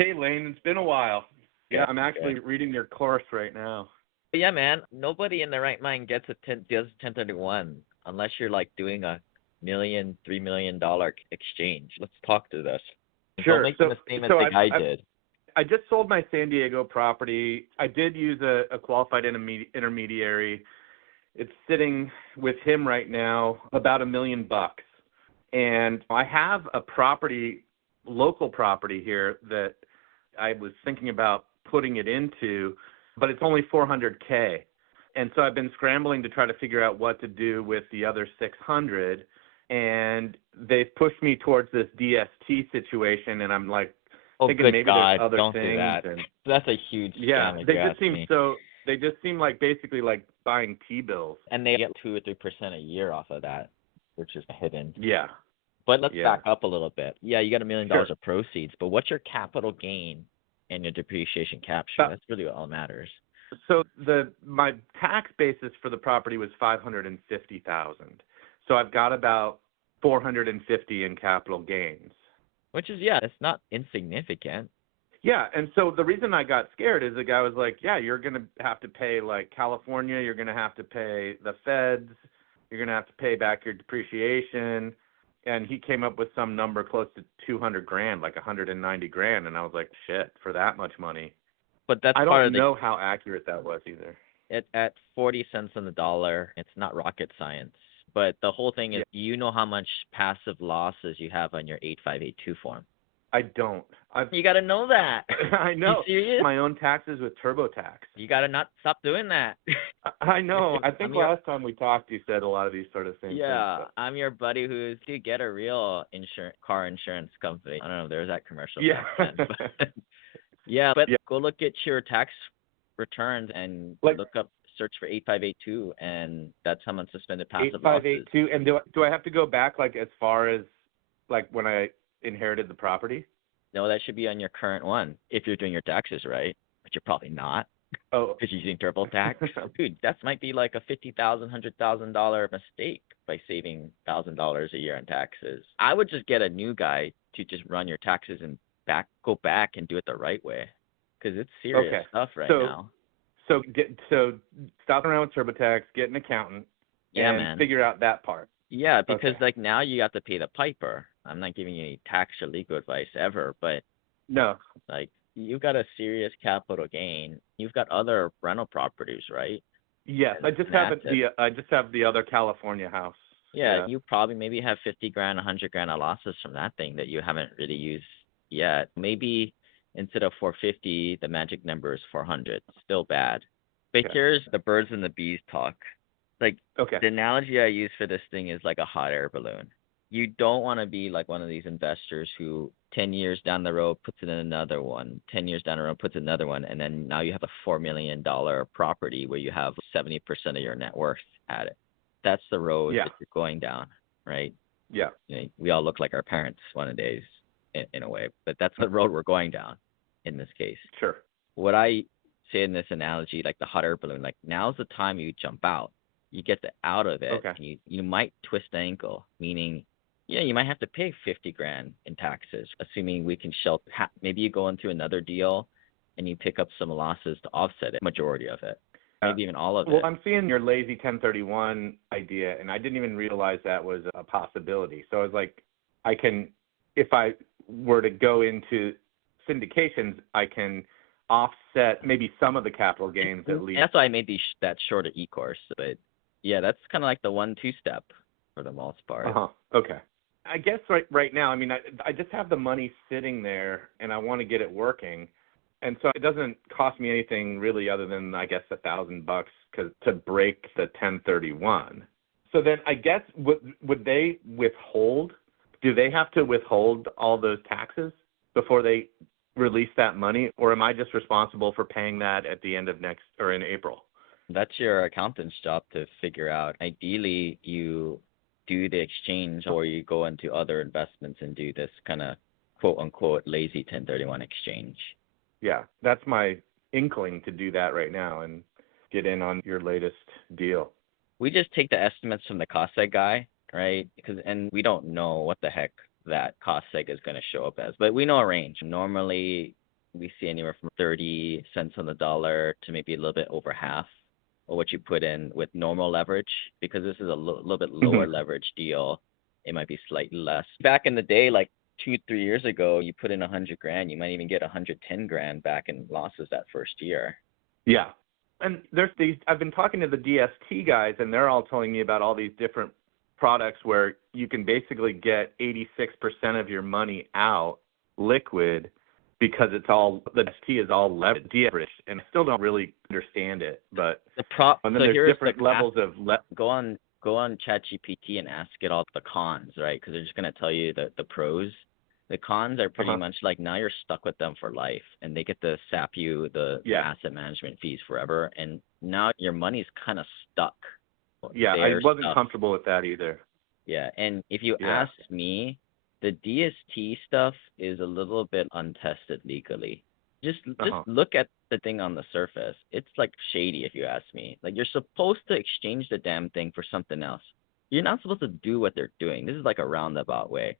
Hey, Lane, it's been a while. Yeah, I'm actually Good. reading your course right now. But yeah, man, nobody in their right mind does 1031 unless you're like doing a $3 million exchange. Let's talk to this. Don't Sure. make the mistake So the guy did. I just sold my San Diego property. I did use a qualified intermediary. It's sitting with him right now, about $1 million. And I have a local property here that I was thinking about putting it into, but it's only 400K. And so I've been scrambling to try to figure out what to do with the other 600. And they've pushed me towards this DST situation, and I'm like Oh, thinking good maybe God, there's other don't things. do that. And That's a huge yeah, scam if they you just ask seem me. they just seem like basically like buying T-bills. And they get 2 or 3% a year off of that, which is hidden. Yeah. But let's Yeah. back up a little bit. Yeah, you got $1 million Sure. of proceeds, but what's your capital gain and your depreciation capture? That's really all that matters. So my tax basis for the property was $550,000. So I've got about $450 in capital gains. Which is, yeah, it's not insignificant. Yeah, and so the reason I got scared is the guy was like, "Yeah, you're gonna have to pay like California. You're gonna have to pay the feds. You're gonna have to pay back your depreciation." And he came up with some number close to 200 grand, like 190 grand, and I was like, "Shit, for that much money." But that's I part don't of know how accurate that was either. at 40 cents on the dollar, it's not rocket science. But the whole thing is, you know how much passive losses you have on your 8582 form. I don't. You got to know that. I know. You serious? My own taxes with TurboTax. You got to not stop doing that. I know. I think last time we talked, you said a lot of these sort of things. Yeah, I'm your buddy who's to get a real car insurance company. I don't know if there's that commercial. Yeah. Back then, but yeah, but go look at your tax returns and search for 8582, and that's how much suspended passive losses. 8582, and do I have to go back like as far as like when I inherited the property? No, that should be on your current one if you're doing your taxes right, but you're probably not. Oh, because you're using TurboTax. Dude, that might be like a $50,000, $100,000 mistake by saving $1,000 a year in taxes. I would just get a new guy to just run your taxes and go back and do it the right way, because it's serious stuff now. So stop around with TurboTax, get an accountant, and figure out that part. Yeah, because like now you have to pay the piper. I'm not giving you any tax or legal advice ever, but no, like you've got a serious capital gain. You've got other rental properties, right? Yes, I just have the other California house. Yeah, you probably maybe have 50 grand, 100 grand of losses from that thing that you haven't really used yet. Maybe instead of 450, the magic number is 400. Still bad. But here's the birds and the bees talk. Like the analogy I use for this thing is like a hot air balloon. You don't want to be like one of these investors who 10 years down the road puts it in another one, 10 years down the road puts another one, and then now you have a $4 million property where you have 70% of your net worth at it. That's the road that you're going down, right? Yeah. You know, we all look like our parents one of the days in a way, but that's the road we're going down in this case. Sure. What I say in this analogy, like the hot air balloon, like now's the time you jump out. You get out of it. And you might twist the ankle, meaning you might have to pay 50 grand in taxes, assuming we can shelter. Maybe you go into another deal and you pick up some losses to offset it, majority of it, maybe even all of it. Well, I'm seeing your lazy 1031 idea, and I didn't even realize that was a possibility. So I was like, if I were to go into syndications, I can offset maybe some of the capital gains at least. That's why I made that shorter e-course. But yeah, that's kind of like the 1-2 step for the most part. Okay. I guess right now, I mean, I just have the money sitting there, and I want to get it working, and so it doesn't cost me anything really other than I guess $1,000 to break the 1031. So then I guess would they withhold? Do they have to withhold all those taxes before they release that money, or am I just responsible for paying that at the end of next or in April? That's your accountant's job to figure out. Ideally, you do the exchange or you go into other investments and do this kind of quote unquote lazy 1031 exchange. Yeah, that's my inkling to do that right now and get in on your latest deal. We just take the estimates from the cost seg guy, right? And we don't know what the heck that cost seg is going to show up as, but we know a range. Normally we see anywhere from 30 cents on the dollar to maybe a little bit over half of what you put in with normal leverage. Because this is a little bit lower leverage deal, it might be slightly less. Back in the day, like 2-3 years ago, you put in 100 grand, you might even get 110 grand back in losses that first year. Yeah. And there's these, I've been talking to the DST guys, and they're all telling me about all these different products where you can basically get 86% of your money out liquid because it's all, the DST is all leveraged, and I still don't really understand it. But and then there's different levels of go on ChatGPT and ask it all the cons, right? Because they're just going to tell you the pros. The cons are pretty much like now you're stuck with them for life, and they get to sap you the asset management fees forever, and now your money's kind of stuck. Yeah, I wasn't comfortable with that either. Yeah, and if you ask me, the DST stuff is a little bit untested legally. Just look at the thing on the surface. It's like shady, if you ask me. Like, you're supposed to exchange the damn thing for something else. You're not supposed to do what they're doing. This is like a roundabout way,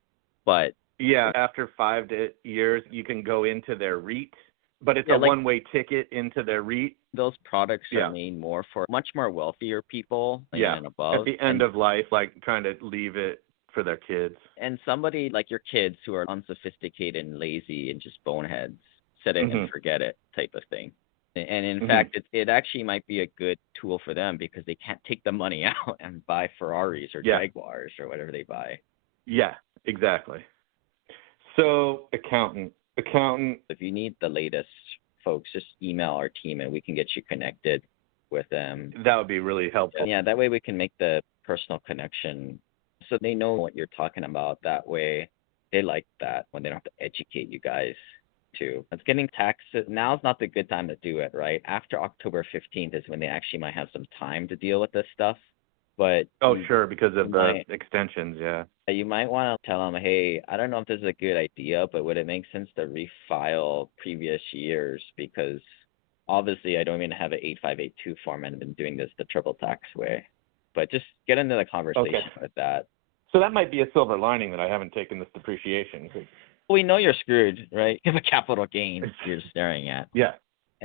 but yeah, after 5 years, you can go into their REIT, but it's a one-way ticket into their REIT. Those products are made more for much more wealthier people and above. At the end of life, like trying to leave it for their kids. And somebody like your kids who are unsophisticated and lazy and just boneheads, set it and forget it type of thing. And in fact, it actually might be a good tool for them because they can't take the money out and buy Ferraris or Jaguars or whatever they buy. Yeah, exactly. So accountant. If you need the latest, folks, just email our team and we can get you connected with them. That would be really helpful. Yeah, that way we can make the personal connection so they know what you're talking about. That way they like that when they don't have to educate you guys too. It's getting taxes. Now's not the good time to do it, right? After October 15th is when they actually might have some time to deal with this stuff. But sure, because of the extensions, you might want to tell them, hey, I don't know if this is a good idea, but would it make sense to refile previous years? Because obviously I don't even have an 8582 form and I've been doing this the triple tax way. But just get into the conversation with that. So that might be a silver lining that I haven't taken this depreciation. We know you're screwed, right? Because the capital gains you're staring at. Yeah.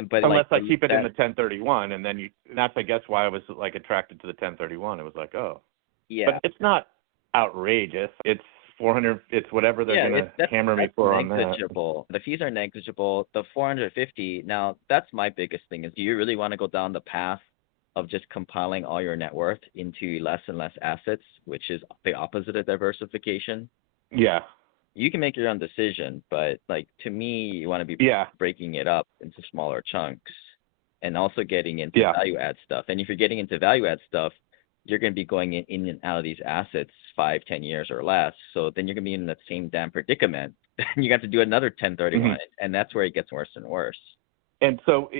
But unless I keep it in the 1031, and then that's, I guess, why I was like attracted to the 1031. It was like, but it's not outrageous. It's 400. It's whatever they're going to hammer me for on that. Negligible. The fees are negligible. The 450. Now, that's my biggest thing. Is do you really want to go down the path of just compiling all your net worth into less and less assets, which is the opposite of diversification? Yeah. You can make your own decision, but like to me, you want to be breaking it up into smaller chunks and also getting into value add stuff. And if you're getting into value add stuff, you're going to be going in and out of these assets 5-10 years or less. So then you're going to be in the same damn predicament. You got to do another 1031, and that's where it gets worse and worse. And so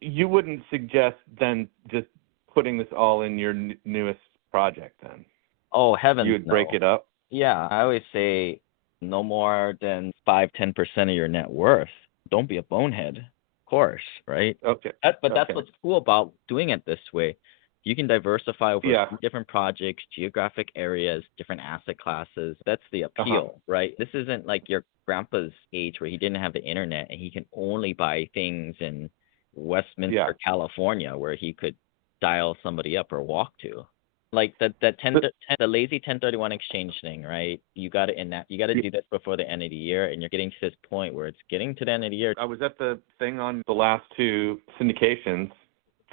you wouldn't suggest then just putting this all in your newest project then? Oh, heavens, you would break it up? Yeah, I always say no more than 5-10% of your net worth. Don't be a bonehead, of course, right? Okay. That's what's cool about doing it this way. You can diversify over different projects, geographic areas, different asset classes. That's the appeal, right? This isn't like your grandpa's age where he didn't have the internet and he can only buy things in Westminster, California, where he could dial somebody up or walk to. Like the lazy 1031 exchange thing, right? You got to do this before the end of the year, and you're getting to this point where it's getting to the end of the year. I was at the thing on the last two syndications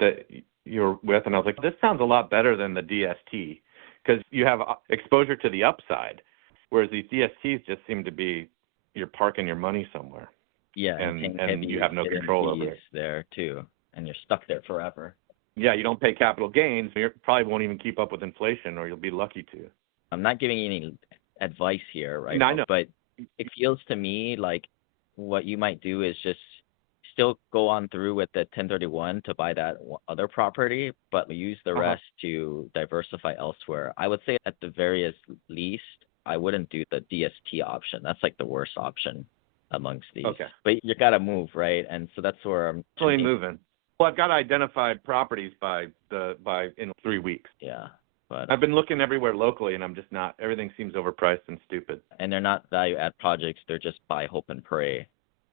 that you're with, and I was like, this sounds a lot better than the DST because you have exposure to the upside, whereas these DSTs just seem to be you're parking your money somewhere. Yeah, and you have no control over it there too, and you're stuck there forever. Yeah, you don't pay capital gains. You probably won't even keep up with inflation, or you'll be lucky to. I'm not giving you any advice here, right? No, I know. But it feels to me like what you might do is just still go on through with the 1031 to buy that other property, but use the rest to diversify elsewhere. I would say at the very least, I wouldn't do the DST option. That's like the worst option amongst these. Okay. But you got to move, right? And so that's where I'm totally moving. Well, I've got to identify properties by in 3 weeks. Yeah. But I've been looking everywhere locally, and I'm just not. Everything seems overpriced and stupid. And they're not value add projects. They're just buy, hope, and pray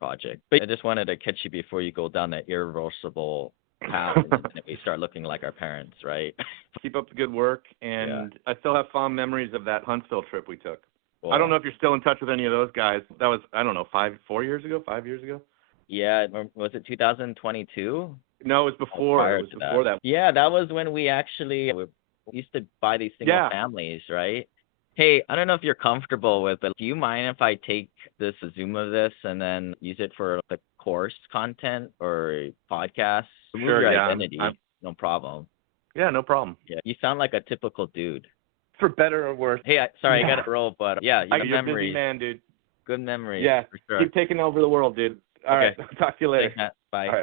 project. But I just wanted to catch you before you go down that irreversible path and then we start looking like our parents, right? Keep up the good work, and Yeah. I still have fond memories of that Huntsville trip we took. Well, I don't know if you're still in touch with any of those guys. That was, I don't know, 5 years ago. yeah, was it 2022? No, it was before. Prior It was to before that. Yeah, that was when we used to buy these single Yeah. families, right? Hey, I don't know if you're comfortable with, but do you mind if I take this Zoom of this and then use it for the course content or podcast? Remove Sure, your yeah. identity, no problem. Yeah, no problem. Yeah, you sound like a typical dude. For better or worse. Hey, sorry, Yeah. I got to roll, but yeah, good You're a busy memories. man, dude. Good memories. Yeah. for sure. Keep taking over the world, dude. All right. Okay. Talk to you later. Thanks, Matt. Bye. All right.